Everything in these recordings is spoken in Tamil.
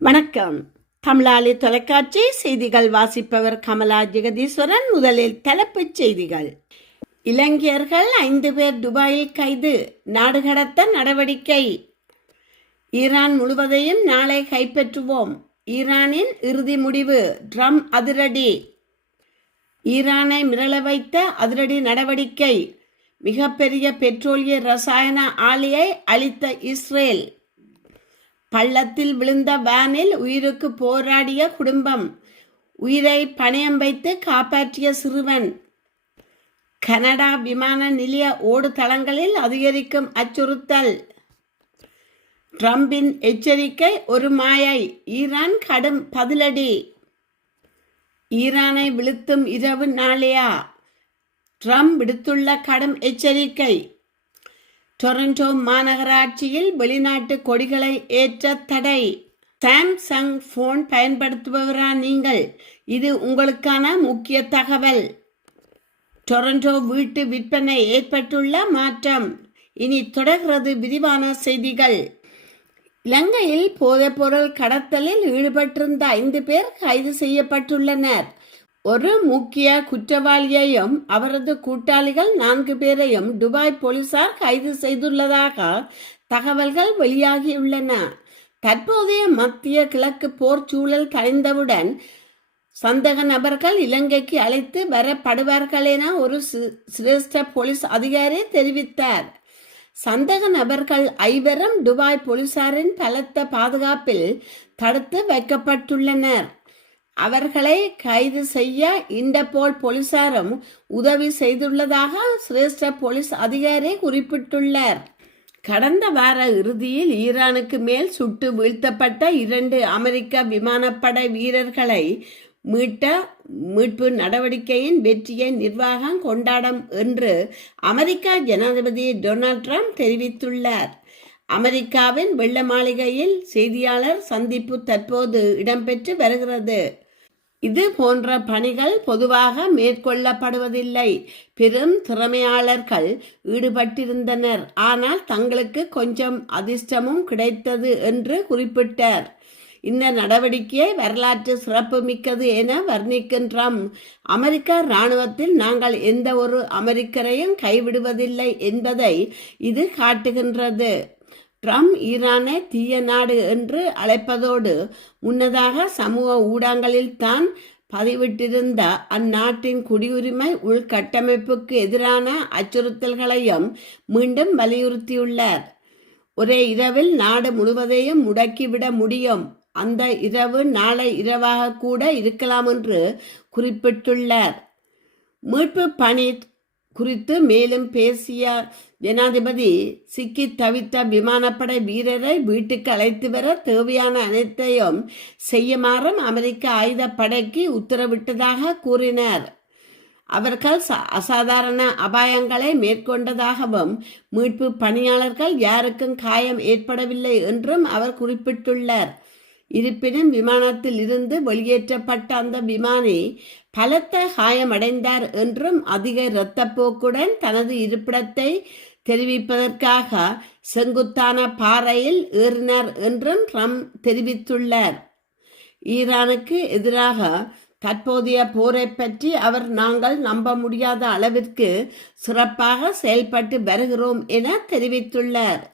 வணக்கம். தமிழாளி தொலைக்காட்சி செய்திகள் வாசிப்பவர் கமலா ஜெகதீஸ்வரன். முதலில் தலைப்புச் செய்திகள். இலங்கையர்கள் 5 பேர் துபாயில் கைது, நாடு கடத்த நடவடிக்கை. ஈரான் முழுவதையும் நாளை கைப்பற்றுவோம், ஈரானின் இறுதி முடிவு. ட்ரம்ப் அதிரடி. ஈரானை மிரள வைத்த அதிரடி நடவடிக்கை. மிகப்பெரிய பெட்ரோலிய ரசாயன ஆலையை அழித்த இஸ்ரேல். பள்ளத்தில் விழுந்த வேனில் உயிருக்கு போராடிய குடும்பம், உயிரை பணயம் வைத்து காப்பாற்றிய சிறுவன். கனடா விமான நிலைய ஓடுதளங்களில் அதிகரிக்கும் அச்சுறுத்தல். ட்ரம்பின் எச்சரிக்கை ஒரு மாயை, ஈரான் கடும் பதிலடி. ஈரானை வீழ்த்தும் இரவு நாளையா? ட்ரம்ப் விடுத்துள்ள கடும் எச்சரிக்கை. டொரண்டோ மாநகராட்சியில் வெளிநாட்டு கொடிகளை ஏற்ற தடை. சாம்சங் போன் பயன்படுத்துபவரா நீங்கள்? இது உங்களுக்கான முக்கிய தகவல். டொரண்டோ வீட்டு விற்பனை ஏற்பட்டுள்ள மாற்றம். இனி தொடர்கிறது விரிவான செய்திகள். இலங்கையில் போதைப்பொருள் கடத்தலில் ஈடுபட்டிருந்த 5 பேர் கைது செய்யப்பட்டுள்ளனர். ஒரு முக்கிய குற்றவாளியையும் அவரது கூட்டாளிகள் 4 பேரையும் துபாய் போலீசார் கைது செய்துள்ளதாக தகவல்கள் வெளியாகியுள்ளன. தற்போதைய மத்திய கிழக்கு போர் சூழல் கலைந்தவுடன் சந்தேக நபர்கள் இலங்கைக்கு அழைத்து வரப்படுவார்கள் என ஒரு சிரேஷ்ட போலீஸ் அதிகாரி தெரிவித்தார். சந்தேக நபர்கள் 5 துபாய் போலீசாரின் பலத்த பாதுகாப்பில் தடுத்து வைக்கப்பட்டுள்ளனர். அவர்களை கைது செய்ய இன்டர்போல் போலீசாரும் உதவி செய்துள்ளதாக சிரேஷ்ட போலீஸ் அதிகாரி குறிப்பிட்டுள்ளார். கடந்த வார இறுதியில் ஈரானுக்கு மேல் சுட்டு வீழ்த்தப்பட்ட 2 அமெரிக்க விமானப்படை வீரர்களை மீட்பு நடவடிக்கையின் வெற்றியை நிர்வாகம் கொண்டாடும் என்று அமெரிக்க ஜனாதிபதி டொனால்ட் ட்ரம்ப் தெரிவித்துள்ளார். அமெரிக்காவின் வெள்ளை மாளிகையில் செய்தியாளர் சந்திப்பு தற்போது இடம்பெற்று வருகிறது. இது போன்ற பணிகள் பொதுவாக மேற்கொள்ளப்படுவதில்லை. பெரும் திறமையாளர்கள் ஈடுபட்டிருந்தனர், ஆனால் தங்களுக்கு கொஞ்சம் அதிர்ஷ்டமும் கிடைத்தது என்று குறிப்பிட்டார். இந்த நடவடிக்கையை வரலாற்று சிறப்புமிக்கது என வர்ணிக்கின்றோம். அமெரிக்க இராணுவத்தில் நாங்கள் எந்த ஒரு அமெரிக்கரையும் கைவிடுவதில்லை என்பதை இது காட்டுகின்றது. ட்ரம்ப் ஈரானை தீய நாடு என்று அழைப்பதோடு முன்னதாக சமூக ஊடகங்களில் தான் பதிவிட்டிருந்த அந்நாட்டின் குடியுரிமை உள்கட்டமைப்புக்கு எதிரான அச்சுறுத்தல்களையும் மீண்டும் வலியுறுத்தியுள்ளார். ஒரே இரவில் நாடு முழுவதையும் முடக்கிவிட முடியும், அந்த இரவு நாளை இரவாக கூட இருக்கலாம் என்று குறிப்பிட்டுள்ளார். மீட்பு பணி குறித்து மேலும் பேசிய ஜனாதிபதி, சிக்கி தவித்த விமானப்படை வீரரை வீட்டுக்கு அழைத்து வர தேவையான அனைத்தையும் செய்யுமாறும் அமெரிக்க ஆயுதப்படைக்கு உத்தரவிட்டதாக கூறினார். அவர்கள் அசாதாரண அபாயங்களை மேற்கொண்டதாகவும் மீட்பு பணியாளர்கள் யாருக்கும் காயம் ஏற்படவில்லை என்றும் அவர் குறிப்பிட்டுள்ளார். இருப்பினும் விமானத்தில் இருந்து வெளியேற்றப்பட்ட அந்த விமானி பலத்த காயமடைந்தார் என்றும் அதிக இரத்தப்போக்குடன் தனது இருப்பிடத்தை தெரிவிப்பதற்காக செங்குத்தான பாறையில் ஏறினார் என்றும் ட்ரம்ப் தெரிவித்துள்ளார். ஈரானுக்கு எதிராக தற்போதைய போரை பற்றி அவர், நாங்கள் நம்ப முடியாத அளவிற்கு சிறப்பாக செயல்பட்டு வருகிறோம் என தெரிவித்துள்ளார்.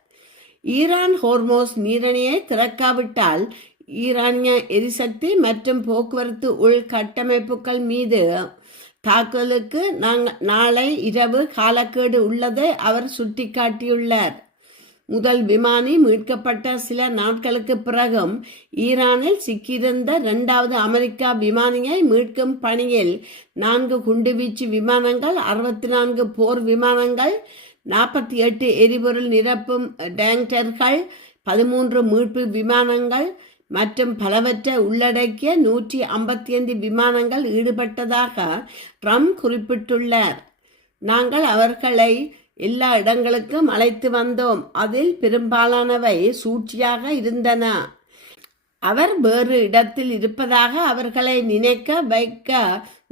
ஈரான் ஹோர்மோஸ் நீரிணையை திறக்காவிட்டால் ஈரானிய எரிசக்தி மற்றும் போக்குவரத்து உள்கட்டமைப்புகள் மீது தாக்குதலுக்கு நாளை இரவு காலக்கெடு உள்ளதை அவர் சுட்டிக்காட்டியுள்ளார். முதல் விமானி மீட்கப்பட்ட சில நாட்களுக்கு பிறகும் ஈரானில் சிக்கியிருந்த 2வது அமெரிக்கா விமானியை மீட்கும் பணியில் 4 குண்டுவீச்சு விமானங்கள், 64 போர் விமானங்கள், 48 எரிபொருள் நிரப்பும் டேங்கர்கள், 13 மீட்பு விமானங்கள் மற்றும் பலவற்றை உள்ளடக்கிய 155 விமானங்கள் ஈடுபட்டதாக ட்ரம்ப் குறிப்பிட்டுள்ளார். நாங்கள் அவர்களை எல்லா இடங்களுக்கும் அழைத்து வந்தோம், அதில் பெரும்பாலானவை சூழ்ச்சியாக இருந்தன. அவர் வேறு இடத்தில் இருப்பதாக அவர்களை நினைக்க வைக்க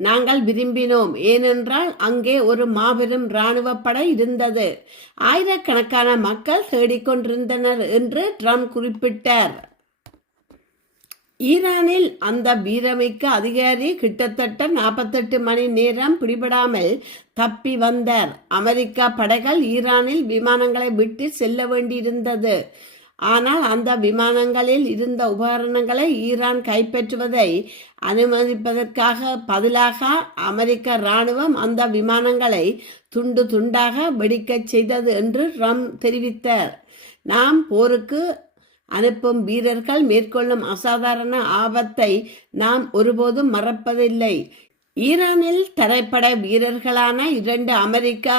நாங்கள் விரும்பினோம், ஏனென்றால் அங்கே ஒரு மாபெரும் இராணுவ படை இருந்தது, ஆயிரக்கணக்கான மக்கள் தேடிக்கொண்டிருந்தனர் என்று ட்ரம்ப் குறிப்பிட்டார். ஈரானில் அந்த வீரமிக்க அதிகாரி கிட்டத்தட்ட 48 மணி நேரம் பிடிபடாமல் தப்பி வந்தார். அமெரிக்க படைகள் ஈரானில் விமானங்களை விட்டு செல்ல வேண்டியிருந்தது. ஆனால் அந்த விமானங்களில் இருந்த உபகரணங்களை ஈரான் கைப்பற்றுவதை அனுமதிப்பதற்காக பதிலாக அமெரிக்க இராணுவம் அந்த விமானங்களை துண்டு துண்டாக வெடிக்கச் செய்தது என்று ட்ரம்ப் தெரிவித்தார். நாம் போருக்கு அனுப்பும் வீரர்கள் மேற்கொள்ளும் அசாதாரண ஆபத்தை நாம் ஒருபோதும் மறப்பதில்லை. ஈரானில் தரைப்பட வீரர்களான 2 அமெரிக்க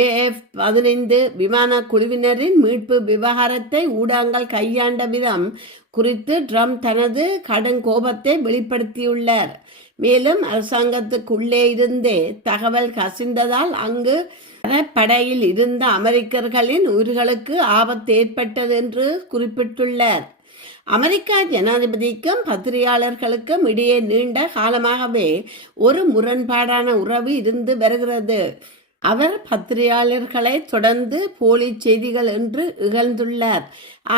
AF-15 விமான குழுவினரின் மீட்பு விவகாரத்தை ஊடகங்கள் கையாண்ட விதம் குறித்து ட்ரம்ப் தனது கடும் கோபத்தை வெளிப்படுத்தியுள்ளார். மேலும் அரசாங்கத்துக்குள்ளே இருந்தே தகவல் கசிந்ததால் அங்கு படையில் இருந்த அமெரிக்கர்களின் உயிர்களுக்கு ஆபத்து ஏற்பட்டது என்று குறிப்பிட்டுள்ளார். அமெரிக்க ஜனாதிபதிக்கும் பத்திரிகையாளர்களுக்கும் இடையே நீண்ட காலமாகவே ஒரு முரண்பாடான உறவு இருந்து வருகிறது. அவர் பத்திரிகையாளர்களை தொடர்ந்து போலி செய்திகள் என்று இகழ்ந்துள்ளார்.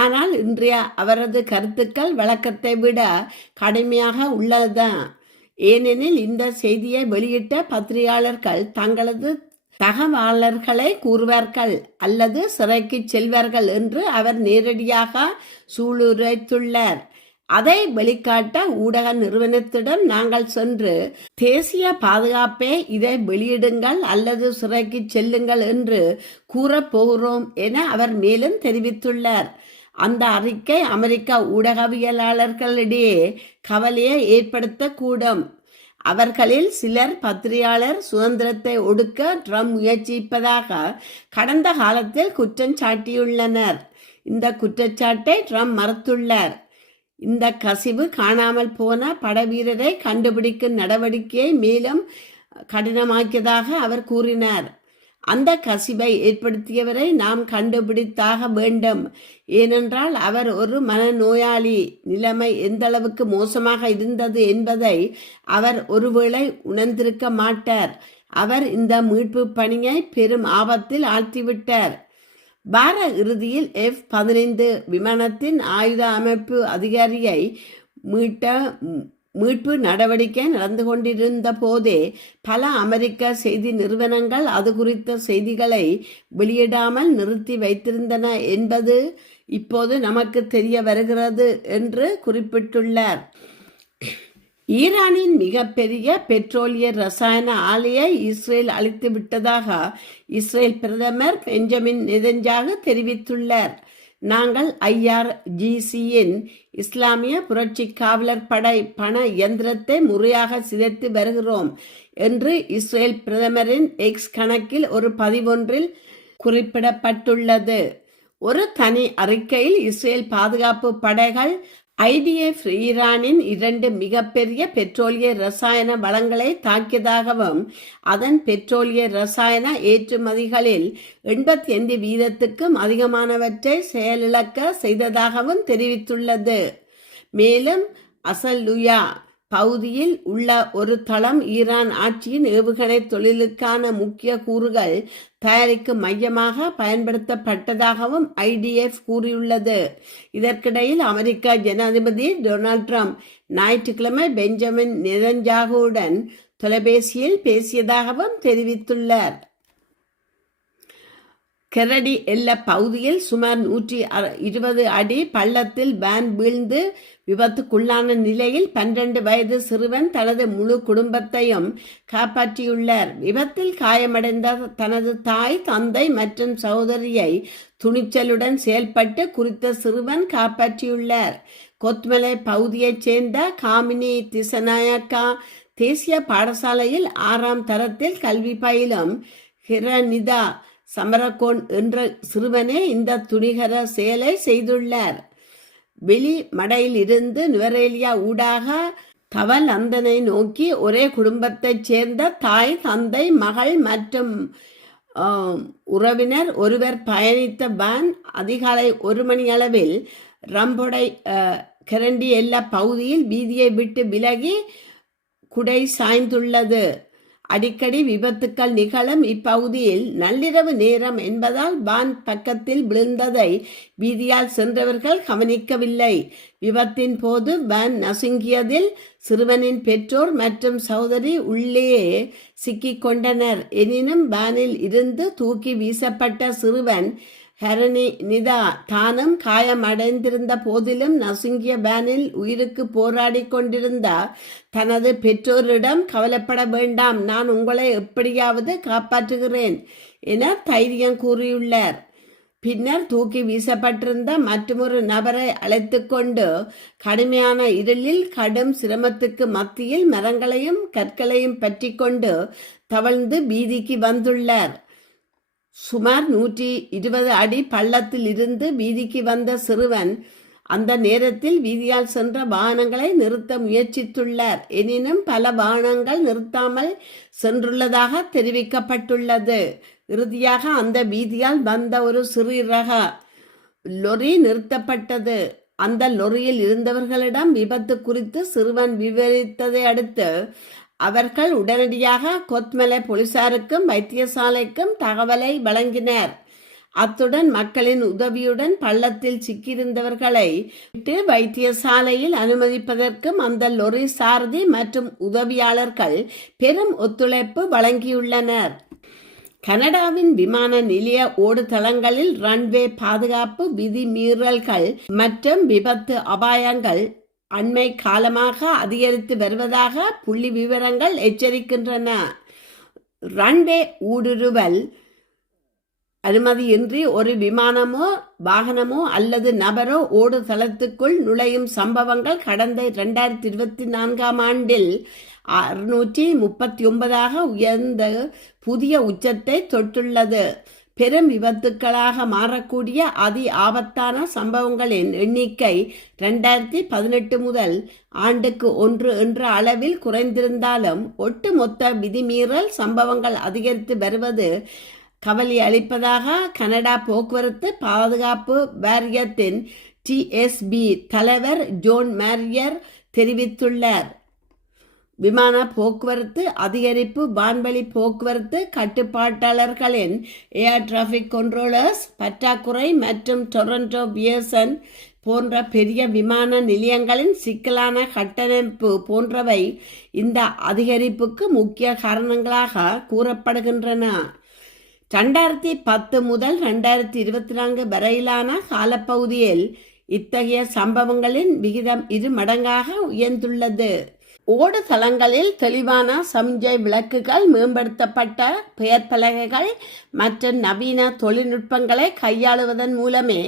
ஆனால் இன்றைய அவரது கருத்துக்கள் வழக்கத்தை விட கடுமையாக உள்ளதுதான். ஏனெனில் இந்த செய்தியை வெளியிட்ட பத்திரிகையாளர்கள் தங்களது தகவலர்களை கூறுவார்கள் அல்லது சிறைக்கு செல்வார்கள் என்று அவர் நேரடியாக சூளுரைத்துள்ளார். அதை வெளிக்காட்ட ஊடக நிறுவனத்திடம் நாங்கள் சென்று தேசிய பாதுகாப்பே இதை வெளியிடுங்கள் அல்லது சிறைக்கு செல்லுங்கள் என்று கூறப்போகிறோம் என அவர் மேலும் தெரிவித்துள்ளார். அந்த அறிக்கை அமெரிக்க ஊடகவியலாளர்களிடையே கவலையை ஏற்படுத்தக்கூடும். அவர்களில் சிலர் பத்திரிகையாளர் சுதந்திரத்தை ஒடுக்க ட்ரம்ப் முயற்சிப்பதாக கடந்த காலத்தில் குற்றம் சாட்டியுள்ளனர். இந்த குற்றச்சாட்டை ட்ரம்ப் மறுத்துள்ளார். இந்த கசிவு காணாமல் போன படைவீரரை கண்டுபிடிக்கும் நடவடிக்கையை மேலும் கடினமாக்கியதாக அவர் கூறினார். அந்த கசிவை ஏற்படுத்தியவரை நாம் கண்டுபிடித்தாக வேண்டும். ஏனென்றால் அவர் ஒரு மனநோயாளி. நிலைமை எந்த அளவுக்கு மோசமாக இருந்தது என்பதை அவர் ஒருவேளை உணர்ந்திருக்க மாட்டார். அவர் இந்த மீட்பு பணியை பெரும் ஆபத்தில் ஆழ்த்திவிட்டார். வார இறுதியில் F-15 விமானத்தின் ஆயுத அமைப்பு அதிகாரியை மீட்பு நடவடிக்கை நடந்து கொண்டிருந்த போதே பல அமெரிக்க செய்தி நிறுவனங்கள் அது குறித்த செய்திகளை வெளியிடாமல் நிறுத்தி வைத்திருந்தன என்பது இப்போது நமக்கு தெரிய வருகிறது என்று குறிப்பிட்டுள்ளார். ஈரானின் மிகப்பெரிய பெட்ரோலிய ரசாயன ஆலையை இஸ்ரேல் அழித்து விட்டதாக இஸ்ரேல் பிரதமர் பெஞ்சமின் நெதன்யாகு தெரிவித்துள்ளார். நாங்கள் IRGCயின் இஸ்லாமிய புரட்சி காவலர் படை பண இயந்திரத்தை முறையாக சிதைத்து வருகிறோம் என்று இஸ்ரேல் பிரதமரின் எக்ஸ் கணக்கில் ஒரு பதிவொன்றில் குறிப்பிடப்பட்டுள்ளது. ஒரு தனி அறிக்கையில் இஸ்ரேல் பாதுகாப்பு படைகள் IDF ஈரானின் 2 மிகப்பெரிய பெட்ரோலிய ரசாயன வளங்களை தாக்கியதாகவும் அதன் பெட்ரோலிய ரசாயன ஏற்றுமதிகளில் 85% அதிகமானவற்றை செயலிழக்க செய்ததாகவும் தெரிவித்துள்ளது. மேலும் அசலுயா பகுதியில் உள்ள ஒரு தளம் ஈரான் ஆட்சியின் ஏவுகணை தொழிலுக்கான முக்கிய கூறுகள் தயாரிக்கும் மையமாக பயன்படுத்தப்பட்டதாகவும் IDF கூறியுள்ளது. இதற்கிடையில் அமெரிக்க ஜனாதிபதி டொனால்ட் ட்ரம்ப் ஞாயிற்றுக்கிழமை பெஞ்சமின் நெதன்யாகுவுடன் தொலைபேசியில் பேசியதாகவும் தெரிவித்துள்ளார். கெரடி எல்ல பகுதியில் சுமார் 120 அடி பள்ளத்தில் வேன் வீழ்ந்து விபத்துக்குள்ளான நிலையில் 12 வயது சிறுவன் தனது முழு குடும்பத்தையும் காப்பாற்றியுள்ளார். விபத்தில் காயமடைந்த தனது தாய், தந்தை மற்றும் சகோதரியை துணிச்சலுடன் செயல்பட்டு குறித்த சிறுவன் காப்பாற்றியுள்ளார். கொத்மலை பகுதியைச் சேர்ந்த காமினி திசநாயக்கா தேசிய பாடசாலையில் 6ஆம் தரத்தில் கல்வி பயிலும் ஹிரனிதா சமரகோன் என்ற சிறுவனே இந்த துணிகர செயலை செய்துள்ளார். வெளி மடையில் இருந்து நுவரேலியா ஊடாக தவலந்தனை நோக்கி ஒரே குடும்பத்தைச் சேர்ந்த தாய், தந்தை, மகள் மற்றும் உறவினர் ஒருவர் பயணித்த வேன் அதிகாலை 1 மணி அளவில் ரம்பொடை கரண்டி எல்லா பகுதியில் வீதியை விட்டு விலகி குடை சாய்ந்துள்ளது. அடிக்கடி விபத்துக்கள் நிகழும் இப்பகுதியில் நள்ளிரவு நேரம் என்பதால் வான் பக்கத்தில் விழுந்ததை வீதியால் சென்றவர்கள் கவனிக்கவில்லை. விபத்தின் போது வேன் நசுங்கியதில் சிறுவனின் பெற்றோர் மற்றும் சகோதரி உள்ளேயே சிக்கிக் கொண்டனர். எனினும் வேனில் இருந்து தூக்கி வீசப்பட்ட சிறுவன் நிதா தானும் காயமடைந்திருந்த போதிலும் நசுங்கிய வேனில் உயிருக்கு போராடி கொண்டிருந்த தனது பெற்றோரிடம் கவலைப்பட வேண்டாம், நான் உங்களை எப்படியாவது காப்பாற்றுகிறேன் என தைரியம் கூறியுள்ளார். பின்னர் தூக்கி வீசப்பட்டிருந்த மற்றொரு நபரை அழைத்து கொண்டு கடுமையான இருளில் கடும் சிரமத்துக்கு மத்தியில் மரங்களையும் கற்களையும் பற்றி கொண்டு தவழ்ந்து வீதிக்கு வந்துள்ளார். சுமார் 120 அடி பள்ளத்தில் இருந்து வீதிக்கு வந்த சிறுவன் அந்த நேரத்தில் வீதியால் சென்ற வாகனங்களை நிறுத்த முயற்சித்துள்ளார். எனினும் பல வாகனங்கள் நிறுத்தாமல் சென்றுள்ளதாக தெரிவிக்கப்பட்டுள்ளது. இறுதியாக அந்த வீதியால் வந்த ஒரு சிறு ரக லொரி நிறுத்தப்பட்டது. அந்த லொரியில் இருந்தவர்களிடம் விபத்து குறித்து சிறுவன் விவரித்ததை அடுத்து அவர்கள் உடனடியாக கொத்மலை போலீசாருக்கும் வைத்தியசாலைக்கும் தகவலை வழங்கினர். அத்துடன் மக்களின் உதவியுடன் பள்ளத்தில் சிக்கியிருந்தவர்களை வைத்தியசாலையில் அனுமதிப்பதற்கும் அந்த லொரி சாரதி மற்றும் உதவியாளர்கள் பெரும் ஒத்துழைப்பு வழங்கியுள்ளனர். கனடாவின் விமான நிலைய ஓடுதளங்களில் ரன்வே பாதுகாப்பு விதிமீறல்கள் மற்றும் விபத்து அபாயங்கள் அண்மை காலமாக அதிகரித்து வருவதாக புள்ளி விவரங்கள் எச்சரிக்கின்றன. ரன்வே ஊடுருவல் அனுமதியின்றி ஒரு விமானமோ வாகனமோ அல்லது நபரோ ஓடுதளத்துக்குள் நுழையும் சம்பவங்கள் கடந்த 2024 ஆண்டில் 639 உயர்ந்த புதிய உச்சத்தை தொட்டுள்ளது. பெரும் விபத்துக்களாக மாறக்கூடிய அதி ஆபத்தான சம்பவங்களின் எண்ணிக்கை 2018 முதல் ஆண்டுக்கு 1 என்ற அளவில் குறைந்திருந்தாலும் ஒட்டுமொத்த விதிமீறல் சம்பவங்கள் அதிகரித்து வருவது கவலை அளிப்பதாக கனடா போக்குவரத்து பாதுகாப்பு வாரியத்தின் TSB தலைவர் ஜோன் மேரியர் தெரிவித்துள்ளார். விமான போக்குவரத்து அதிகரிப்பு, வான்வழி போக்குவரத்து கட்டுப்பாட்டாளர்களின் ஏர் டிராஃபிக் கண்ட்ரோலர்ஸ் பற்றாக்குறை மற்றும் டொரண்டோ வியர்சன் போன்ற பெரிய விமான நிலையங்களின் சிக்கலான கட்டமைப்பு போன்றவை இந்த அதிகரிப்புக்கு முக்கிய காரணங்களாக கூறப்படுகின்றன. 2010 முதல் 2024 வரையிலான காலப்பகுதியில் இத்தகைய சம்பவங்களின் விகிதம் 2 மடங்காக உயர்ந்துள்ளது. ஓடுதளங்களில் தெளிவான சமிஞ்சை விளக்குகள், மேம்படுத்தப்பட்ட பெயர் பலகைகள் மற்றும் நவீன தொழில்நுட்பங்களை கையாளுவதன் மூலமே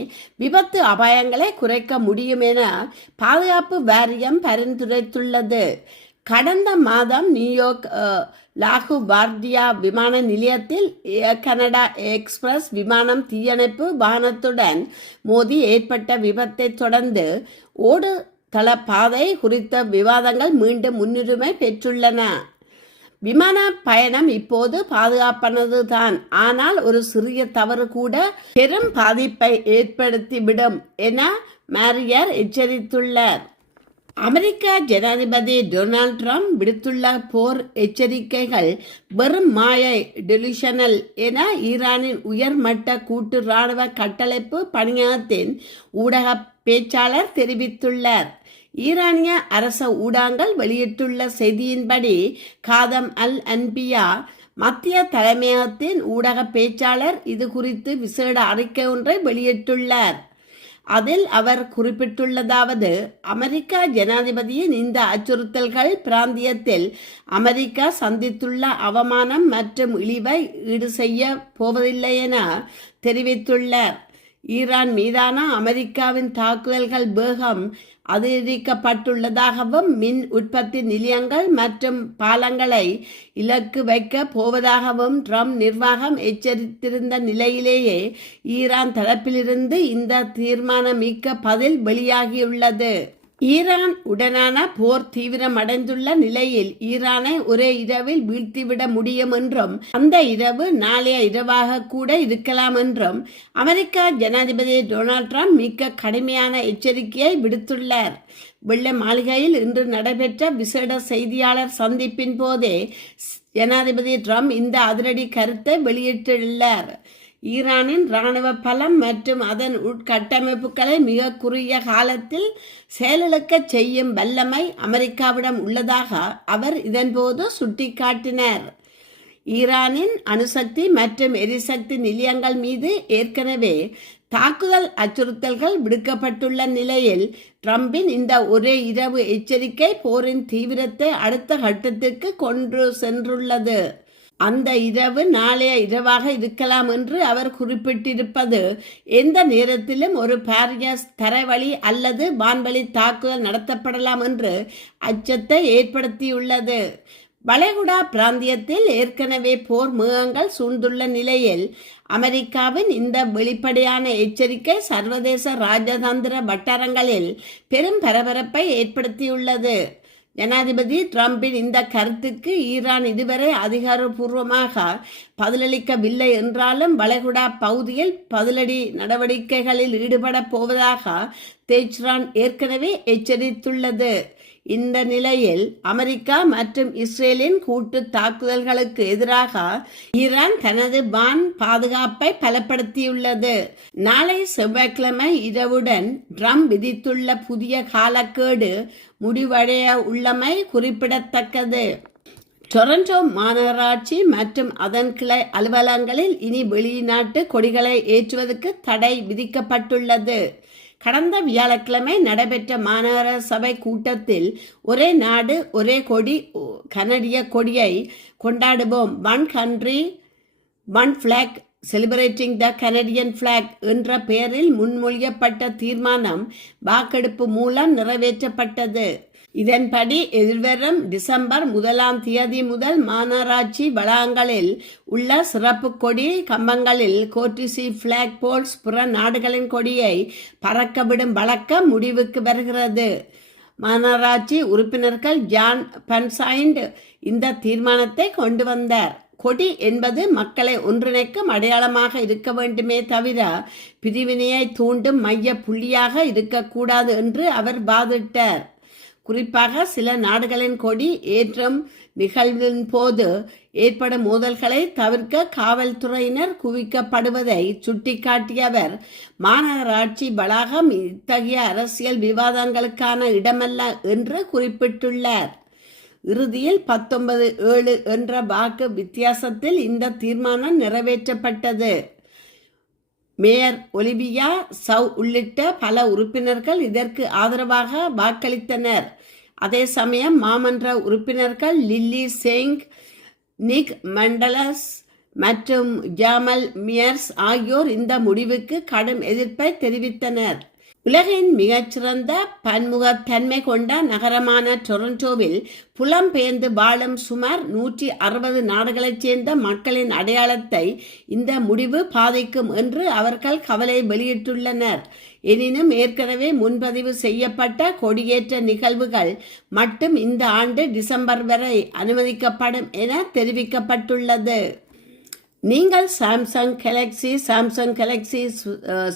விபத்து அபாயங்களை குறைக்க முடியும் என பாதுகாப்பு வாரியம் பரிந்துரைத்துள்ளது. கடந்த மாதம் நியூயார்க் லாகுவார்டியா விமான நிலையத்தில் கனடா எக்ஸ்பிரஸ் விமானம் தீயணைப்பு வாகனத்துடன் மோதி ஏற்பட்ட பெற்பத்தை தொடர்ந்து ஓடு தள பாதை குறித்த விவாதங்கள் மீண்டும் முன்னுரிமை பெற்றுள்ளன. விமான பயணம் இப்போது பாதுகாப்பானது தான், ஆனால் ஒரு சிறிய தவறு கூட பெரும் பாதிப்பை ஏற்படுத்திவிடும் என மேரியர் எச்சரித்துள்ளார். அமெரிக்க ஜனாதிபதி டொனால்ட் ட்ரம்ப் விடுத்துள்ள போர் எச்சரிக்கைகள் வெறும் மாயை, டெலிஷனல் என ஈரானின் உயர்மட்ட கூட்டு இராணுவ கட்டளைப்பு பணியகத்தின் ஊடக பேச்சாளர் தெரிவித்துள்ளார். ஈரானிய அரச ஊடகங்கள் வெளியிட்டுள்ள செய்தியின்படி காதம் அல் அன்பியா மத்திய தலைமையகத்தின் ஊடக பேச்சாளர் இது குறித்து விசேட அறிக்கை ஒன்றை வெளியிட்டுள்ளார். அதில் அவர் குறிப்பிட்டுள்ளதாவது, அமெரிக்கா ஜனாதிபதியின் இந்த அச்சுறுத்தல்கள் பிராந்தியத்தில் அமெரிக்கா சந்தித்துள்ள அவமானம் மற்றும் இழிவை ஈடு செய்ய போவதில்லை என தெரிவித்துள்ளார். ஈரான் மீதான அமெரிக்காவின் தாக்குதல்கள் வேகம் அதிகரிக்கப்பட்டுள்ளதாகவும் மின் உற்பத்தி நிலையங்கள் மற்றும் பாலங்களை இலக்கு வைக்க போவதாகவும் ட்ரம்ப் நிர்வாகம் எச்சரித்திருந்த நிலையிலேயே ஈரான் தரப்பிலிருந்து இந்த தீர்மானமிக்க பதில் வெளியாகியுள்ளது. ஈரான் உடனான போர் தீவிரமடைந்துள்ள நிலையில் ஈரானை ஒரே இரவில் வீழ்த்திவிட முடியும் என்றும் அந்த இரவு நாளைய இரவாக கூட இருக்கலாம் என்றும் அமெரிக்க ஜனாதிபதி டொனால்ட் ட்ரம்ப் மிக கடுமையான எச்சரிக்கையை விடுத்துள்ளார். வெள்ளை மாளிகையில் இன்று நடைபெற்ற விசேட செய்தியாளர் சந்திப்பின் போதே ஜனாதிபதி ட்ரம்ப் இந்த அதிரடி கருத்தை வெளியிட்டுள்ளார். ஈரானின் இராணுவ பலம் மற்றும் அதன் உட்கட்டமைப்புகளை மிக குறுகிய காலத்தில் செயலிழக்க செய்யும் வல்லமை அமெரிக்காவிடம் உள்ளதாக அவர் இதன்போது சுட்டிக்காட்டினார். ஈரானின் அணுசக்தி மற்றும் எரிசக்தி நிலையங்கள் மீது ஏற்கனவே தாக்குதல் அச்சுறுத்தல்கள் விடுக்கப்பட்டுள்ள நிலையில் ட்ரம்பின் இந்த ஒரே இரவு எச்சரிக்கை போரின் தீவிரத்தை அடுத்த கட்டத்திற்கு கொண்டு சென்றுள்ளது. அந்த இரவு நாளைய இரவாக இருக்கலாம் என்று அவர் குறிப்பிட்டிருப்பது எந்த நேரத்திலும் ஒரு பாரிய தரைவழி அல்லது வான்வழி தாக்குதல் நடத்தப்படலாம் என்று அச்சத்தை ஏற்படுத்தியுள்ளது. வளைகுடா பிராந்தியத்தில் ஏற்கனவே போர் மேகங்கள் சூழ்ந்துள்ள நிலையில் அமெரிக்காவின் இந்த வெளிப்படையான எச்சரிக்கை சர்வதேச ராஜதந்திர வட்டாரங்களில் பெரும் பரபரப்பை ஏற்படுத்தியுள்ளது. ஜனாதிபதி ட்ரம்பின் இந்த கருத்துக்கு ஈரான் இதுவரை அதிகாரப்பூர்வமாக பதிலளிக்கவில்லை என்றாலும் வளைகுடா பகுதியில் பதிலடி நடவடிக்கைகளில் ஈடுபடப் போவதாக தெஹ்ரான் ஏற்கனவே எச்சரித்துள்ளது. இந்த நிலையில் அமெரிக்கா மற்றும் இஸ்ரேலின் கூட்டு தாக்குதல்களுக்கு எதிராக ஈரான் தனது வான் பாதுகாப்பை பலப்படுத்தியுள்ளது. நாளை செவ்வாய்க்கிழமை இரவுடன் ட்ரம்ப் விதித்துள்ள புதிய காலக்கெடு முடிவடைய உள்ளமை குறிப்பிடத்தக்கது. டொரண்டோ மாநகராட்சி மற்றும் அதன் கிளை அலுவலகங்களில் இனி வெளிநாட்டு கொடிகளை ஏற்றுவதற்கு தடை விதிக்கப்பட்டுள்ளது. கடந்த வியாழக்கிழமை நடைபெற்ற மாநகர சபை கூட்டத்தில் ஒரே நாடு ஒரே கொடி கனடிய கொடியை கொண்டாடுவோம், one country one flag celebrating த கனடியன் ஃபிளாக் என்ற பெயரில் முன்மொழியப்பட்ட தீர்மானம் வாக்கெடுப்பு மூலம் நிறைவேற்றப்பட்டது. இதன்படி எதிர்வரும் டிசம்பர் 1 முதல் மாநகராட்சி வளாகங்களில் உள்ள சிறப்பு கொடி கம்பங்களில் கோர்டிசி பிளாக் போல்ஸ் புற நாடுகளின் கொடியை பறக்கவிடும் வழக்கம் முடிவுக்கு வருகிறது. மாநகராட்சி உறுப்பினர்கள் ஜான் பன்சைண்ட் இந்த தீர்மானத்தை கொண்டு வந்தார். கொடி என்பது மக்களை ஒன்றிணைக்கும் அடையாளமாக இருக்க வேண்டுமே தவிர பிரிவினையை தூண்டும் மைய புள்ளியாக இருக்கக்கூடாது என்று அவர் வாதிட்டார். குறிப்பாக சில நாடுகளின் கொடி ஏற்றும் நிகழ்வின் போது ஏற்படும் மோதல்களை தவிர்க்க காவல்துறையினர் குவிக்கப்படுவதை சுட்டிக்காட்டிய அவர் மாநகராட்சி வளாகம் இத்தகைய அரசியல் விவாதங்களுக்கான இடமல்ல என்று குறிப்பிட்டுள்ளார். இறுதியில் 19-7 என்ற வாக்கு வித்தியாசத்தில் இந்த தீர்மானம் நிறைவேற்றப்பட்டது. மேயர் ஒலிவியா சவ் உள்ளிட்ட பல உறுப்பினர்கள் இதற்கு ஆதரவாக வாக்களித்தனர். அதே சமயம் மாமன்ற உறுப்பினர்கள் லில்லி செங், நிக் மண்டலஸ் மற்றும் ஜாமல் மியர்ஸ் ஆகியோர் இந்த முடிவுக்கு கடும் எதிர்ப்பை தெரிவித்தனர். உலகின் மிகச்சிறந்த பன்முகத்தன்மை கொண்ட நகரமான டொரண்டோவில் புலம்பெயர்ந்து வாழும் சுமார் 160 நாடுகளைச் சேர்ந்த மக்களின் அடையாளத்தை இந்த முடிவு பாதிக்கும் என்று அவர்கள் கவலை வெளியிட்டுள்ளனர். எனினும் ஏற்கனவே முன்பதிவு செய்யப்பட்ட கொடியேற்ற நிகழ்வுகள் மட்டும் இந்த ஆண்டு டிசம்பர் வரை அனுமதிக்கப்படும் என தெரிவிக்கப்பட்டுள்ளது. நீங்கள் சாம்சங் கேலக்ஸி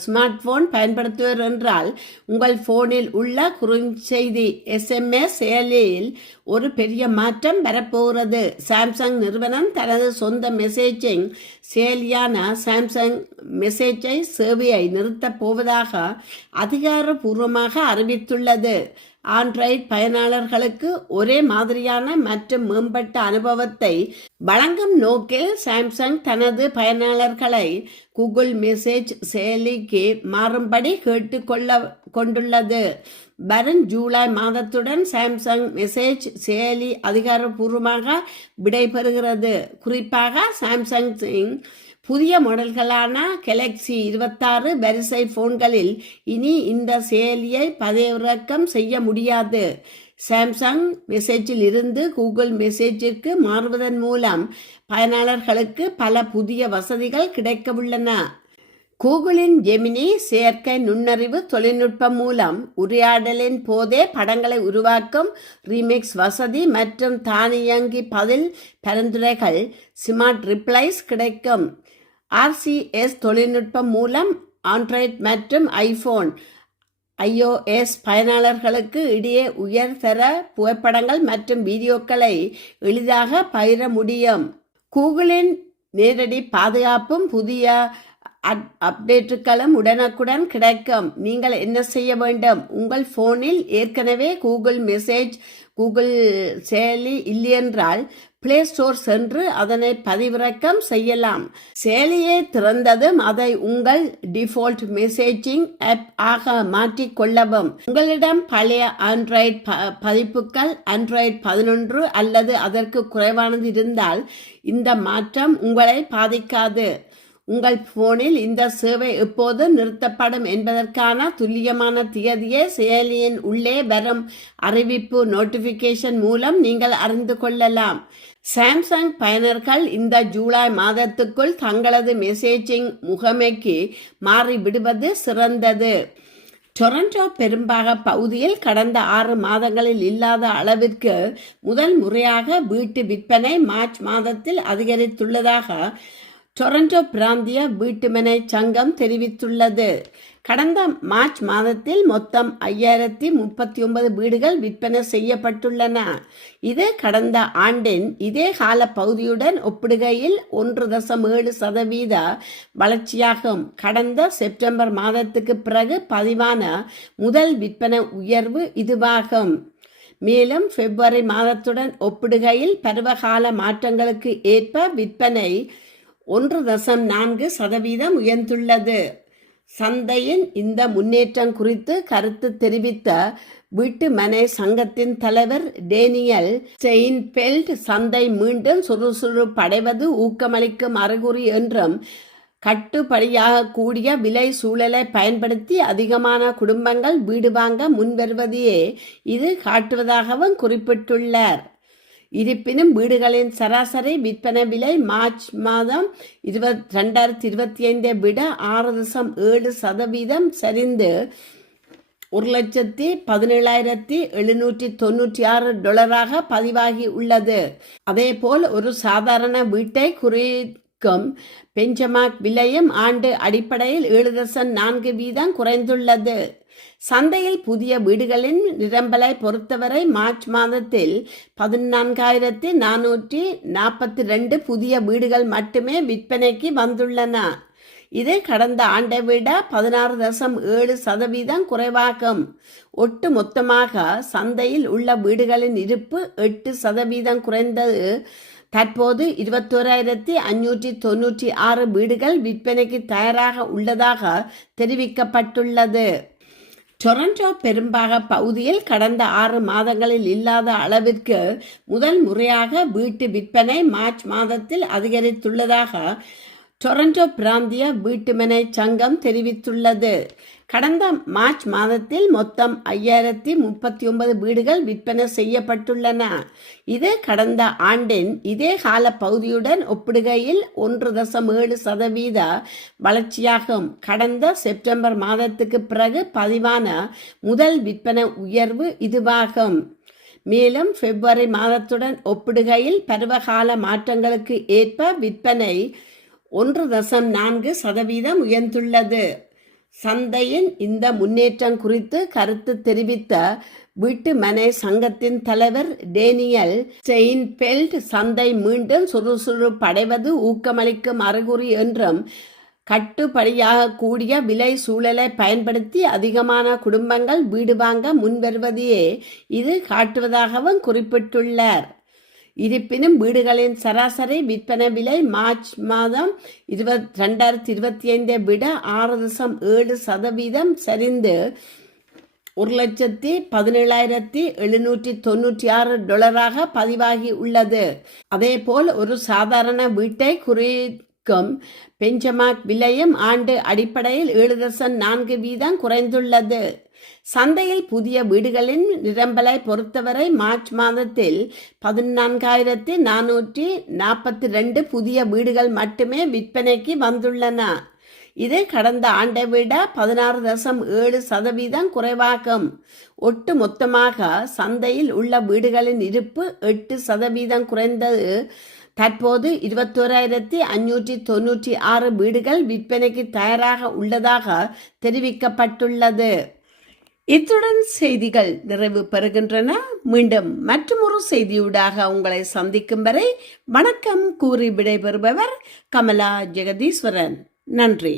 ஸ்மார்ட் போன் பயன்படுத்துவர் என்றால் உங்கள் போனில் உள்ள குறுஞ்செய்தி SMS செயலியில் ஒரு பெரிய மாற்றம் வரப்போகிறது. சாம்சங் நிறுவனம் தனது சொந்த மெசேஜிங் செயலியான சாம்சங் மெசேஜை சேவையை நிறுத்தப் போவதாக அதிகாரப்பூர்வமாக அறிவித்துள்ளது. ஆண்ட்ராய்டு பயனாளர்களுக்கு ஒரே மாதிரியான மற்றும் மேம்பட்ட அனுபவத்தை வழங்கும் நோக்கில் சாம்சங் தனது பயனாளர்களை கூகுள் மெசேஜ் செயலிக்கு மாறும்படி கொண்டுள்ளது. வரும் ஜூலை மாதத்துடன் சாம்சங் மெசேஜ் செயலி அதிகாரப்பூர்வமாக விடைபெறுகிறது. குறிப்பாக சாம்சங் புதிய மாடல்களான கேலக்ஸி 26 வரிசை போன்களில் இனி இந்த செயலியை பதிவிறக்கம் செய்ய முடியாது. சாம்சங் மெசேஜில் இருந்து கூகுள் மெசேஜிற்கு மாறுவதன் மூலம் பயனாளர்களுக்கு பல புதிய வசதிகள் கிடைக்கவுள்ளன. கூகுளின் ஜெமினி செயற்கை நுண்ணறிவு தொழில்நுட்பம் மூலம் உரையாடலின் போதே படங்களை உருவாக்கும் ரீமிக்ஸ் வசதி மற்றும் தானியங்கி பதில் பரிந்துரைகள் ஸ்மார்ட் ரிப்ளைஸ் கிடைக்கும். RCS தொழில்நுட்பம் மூலம் ஆண்ட்ராய்டு மற்றும் ஐபோன் iOS பயனாளர்களுக்கு இடையே உயர்தர புகைப்படங்கள் மற்றும் வீடியோக்களை எளிதாக பகிர முடியும். கூகுளின் நேரடி பாதுகாப்பும் புதிய அப்டேட்டுகளும் உடனுக்குடன் கிடைக்கும். நீங்கள் என்ன செய்ய வேண்டும்? உங்கள் போனில் ஏற்கனவே கூகுள் மெசேஜ் கூகுள் செயலி இல்லையென்றால் பிளே ஸ்டோர் சென்று அதனை பதிவிறக்கம் செய்யலாம். செயலியை திறந்ததும் அதை உங்கள் டிஃபால்ட் மெசேஜிங் ஆப் ஆக மாற்றிக் கொள்ளவும். உங்களிடம் பழைய ஆண்ட்ராய்டு பதிப்புகள் ஆண்ட்ராய்டு 11 அல்லது அதற்கு குறைவானது இருந்தால் இந்த மாற்றம் உங்களை பாதிக்காது. உங்கள் போனில் இந்த சேவை எப்போது நிறுத்தப்படும் என்பதற்கான துல்லியமான திகதியை செயலியின் உள்ளே வரும் அறிவிப்பு நோட்டிபிகேஷன் மூலம் நீங்கள் அறிந்து கொள்ளலாம். சாம்சங் பயனர்கள் இந்த ஜூலை மாதத்துக்குள் தங்களது மெசேஜிங் முகமைக்கு மாறிவிடுவது சிறந்தது. டொரண்டோ பெரும்பாக பகுதியில் கடந்த 6 மாதங்களில் இல்லாத அளவிற்கு முதல் முறையாக வீட்டு விற்பனை மார்ச் மாதத்தில் அதிகரித்துள்ளதாக டொரண்டோ பிராந்திய வீட்டுமனை சங்கம் தெரிவித்துள்ளது. கடந்த மார்ச் மாதத்தில் மொத்தம் 5039 வீடுகள் விற்பனை செய்யப்பட்டுள்ளன. இது கடந்த ஆண்டின் இதே கால பகுதியுடன் ஒப்பிடுகையில் 1.7% வளர்ச்சியாகும். கடந்த செப்டம்பர் மாதத்துக்கு பிறகு பதிவான முதல் விற்பனை உயர்வு இதுவாகும். மேலும் பிப்ரவரி மாதத்துடன் ஒப்பிடுகையில் பருவகால மாற்றங்களுக்கு ஏற்ப விற்பனை 1.4% உயர்ந்துள்ளது. சந்தையின் இந்த முன்னேற்றம் குறித்து கருத்து தெரிவித்த வீட்டு மனை சங்கத்தின் தலைவர் டேனியல் ஸ்டெயின்பெல்ட், சந்தை மீண்டும் சுறுசுறுப்படைவது ஊக்கமளிக்கும் அறிகுறி என்றும் கட்டுப்படியாக கூடிய விலை சூழலை பயன்படுத்தி அதிகமான குடும்பங்கள் வீடு வாங்க முன்வருவதையே இது காட்டுவதாகவும் குறிப்பிட்டுள்ளார். இருப்பினும் வீடுகளின் சராசரி விற்பனை விலை மார்ச் மாதம் 2025 விட 6.7% சரிந்து $1,17,796 பதிவாகி உள்ளது. அதேபோல் ஒரு சாதாரண வீட்டை குறிக்கும் பெஞ்சமார்க் விலையும் ஆண்டு அடிப்படையில் 7.4% குறைந்துள்ளது. சந்தையில் புதிய வீடுகளின் நிரம்பலை பொறுத்தவரை மார்ச் மாதத்தில் 14,442 புதிய வீடுகள் மட்டுமே விற்பனைக்கு வந்துள்ளன. இது கடந்த ஆண்டை விட 16.7% குறைவாகும். ஒட்டு மொத்தமாக சந்தையில் உள்ள வீடுகளின் இருப்பு 8% குறைந்தது. தற்போது 21,596 வீடுகள் விற்பனைக்கு தயாராக உள்ளதாக தெரிவிக்கப்பட்டுள்ளது. டொரண்டோ பெரும்பாக பகுதியில் கடந்த 6 மாதங்களில் இல்லாத அளவிற்கு முதல் முறையாக வீட்டு விற்பனை மார்ச் மாதத்தில் அதிகரித்துள்ளதாக டொரண்டோ பிராந்திய வீட்டுமனை சங்கம் தெரிவித்துள்ளது. கடந்த மார்ச் மாதத்தில் மொத்தம் 5039 வீடுகள் விற்பனை செய்யப்பட்டுள்ளன. இது கடந்த ஆண்டின் இதே கால பகுதியுடன் ஒப்பிடுகையில் 1.7% வளர்ச்சியாகும். கடந்த செப்டம்பர் மாதத்துக்கு பிறகு பதிவான முதல் விற்பனை உயர்வு இதுவாகும். மேலும் பிப்ரவரி மாதத்துடன் ஒப்பிடுகையில் பருவகால மாற்றங்களுக்கு ஏற்ப விற்பனை 1.4% உயர்ந்துள்ளது. சந்தையின் இந்த முன்னேற்றம் குறித்து கருத்து தெரிவித்த வீட்டு மனை சங்கத்தின் தலைவர் டேனியல் ஸ்டெயின்பெல்ட், சந்தை மீண்டும் சுறுசுறுப்படைவது ஊக்கமளிக்கும் அறிகுறி என்றும் கட்டுப்படியாக கூடிய விலை சூழலை பயன்படுத்தி அதிகமான குடும்பங்கள் வீடு வாங்க முன்வருவதையே இது காட்டுவதாகவும் குறிப்பிட்டுள்ளார். இருப்பினும் வீடுகளின் சராசரி விற்பனை விலை மார்ச் மாதம் 2025 விட 6.7% சரிந்து $1,17,796 பதிவாகி உள்ளது. அதேபோல் ஒரு சாதாரண வீட்டை குறிக்கும் பெஞ்சமார்க் விலையும் ஆண்டு அடிப்படையில் 7.4% குறைந்துள்ளது. சந்தையில் புதிய வீடுகளின் நிரம்பலை பொறுத்தவரை மார்ச் மாதத்தில் 14,442 புதிய வீடுகள் மட்டுமே விற்பனைக்கு வந்துள்ளன. இது கடந்த ஆண்டை விட 16.7% குறைவாகும். ஒட்டு மொத்தமாக சந்தையில் உள்ள வீடுகளின் இருப்பு 8% குறைந்தது. தற்போது 21,596 வீடுகள் விற்பனைக்கு தயாராக உள்ளதாக தெரிவிக்கப்பட்டுள்ளது. இத்துடன் செய்திகள் நிறைவு பெறுகின்றன. மீண்டும் மற்றொரு செய்தியூடாக உங்களை சந்திக்கும் வரை வணக்கம் கூறி விடைபெறுபவர் கமலா ஜெகதீஸ்வரன். நன்றி.